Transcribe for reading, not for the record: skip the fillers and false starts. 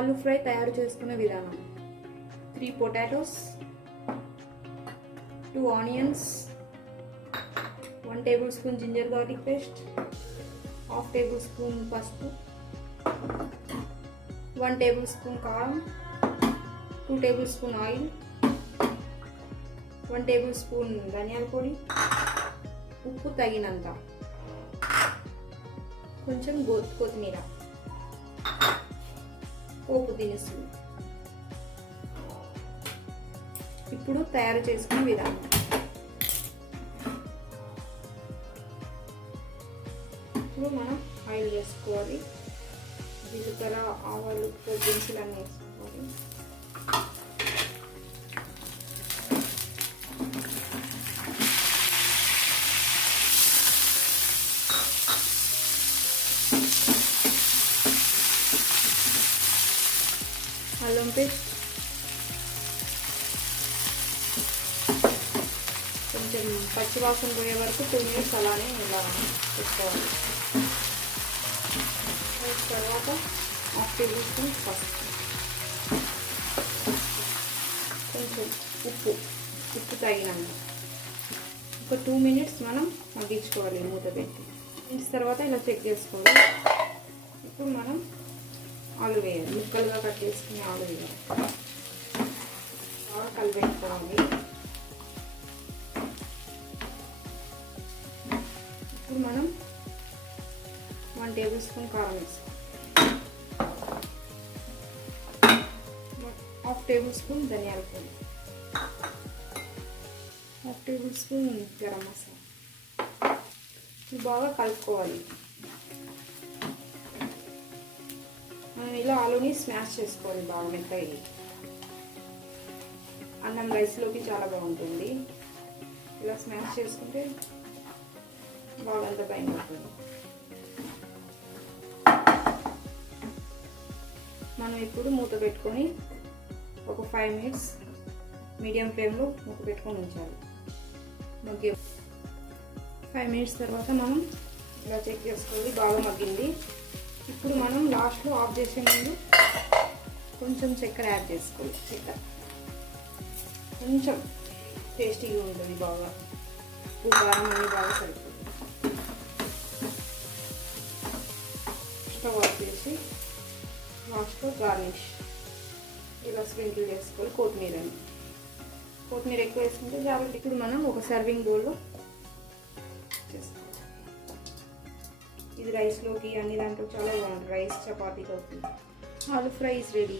Aloo fry తయారు చేసుకునే విధానం: 3 potatoes, 2 onions, 1 table spoon ginger garlic paste, 1/2 table spoon పసుపు, 1 టేబుల్ స్పూన్ కారం, 2 table spoon oil, 1 table spoon ధనియాల పొడి, ఉప్పు తగినంత, కొంచెం కొత్తిమీర, పోపు దినుసులు. ఇప్పుడు తయారు చేసుకునే విధానం: ఇప్పుడు మనం ఆయిల్ వేసుకోవాలి. జీలకర్ర, ఆవాలు, దినుసులు అన్నీ వేసుకోవాలి. అల్లం పేస్ట్, కొంచెం పచ్చివాసన పోయే వరకు 2 మినిట్స్ అలానే ఇలా పెట్టుకోవాలి. తర్వాత 1/2 టేబుల్ స్పూన్ పసుపు, కొంచెం ఉప్పు తగినంత. ఒక 2 మినిట్స్ మనం మగ్గించుకోవాలి మూత పెట్టి. మినిట్స్ తర్వాత ఇలా చెక్ చేసుకోవాలి. ఇప్పుడు మనం ఆలు వేయాలి. ముక్కలుగా కట్ చేసుకుని ఆలు వేయాలి. బాగా కలిపెట్టుకోవాలి. ఇప్పుడు మనం 1 టేబుల్ స్పూన్ కారం వేసుకోవాలి. 1/2 టేబుల్ స్పూన్ ధనియాల పొడి, 1/2 టేబుల్ స్పూన్ గరం మసాలా. ఇది బాగా కలుపుకోవాలి. మనం ఇలా ఆలుని స్మాష్ చేసుకోవాలి బాగా మెత్తగా. అన్నం రైస్లోకి చాలా బాగుంటుంది. ఇలా స్మాష్ చేసుకుంటే బాగా అంత పైన ఉంటుంది. మనం ఇప్పుడు మూత పెట్టుకొని ఒక 5 మినిట్స్ మీడియం ఫ్లేమ్లో మూత పెట్టుకొని ఉంచాలి. మగ్గి 5 మినిట్స్ తర్వాత మనం ఇలా చెక్ చేసుకోవాలి. బాగా మగ్గింది. ఇప్పుడు మనం లాస్ట్లో ఆఫ్ చేసే ముందు కొంచెం చక్కెర యాడ్ చేసుకోవాలి. చక్కెర కొంచెం టేస్టీగా ఉంటుంది. బాగా ఉప్పు, కారం అన్నీ బాగా సరిపోతుంది. స్టవ్ ఆఫ్ చేసి లాస్ట్లో గార్నిష్ ఇలా స్ప్రింకిల్ చేసుకోవాలి. కొత్తిమీర ఎక్కువ వేసుకుంటే చాలా. ఇప్పుడు మనం ఒక సర్వింగ్ బౌల్లో చేసుకోవాలి. ఇది రైస్లోకి అన్ని దాంట్లో చాలా బాగుంటుంది. రైస్, చపాతీలోకి ఆలూ ఫ్రై ఈజ్ రెడీ.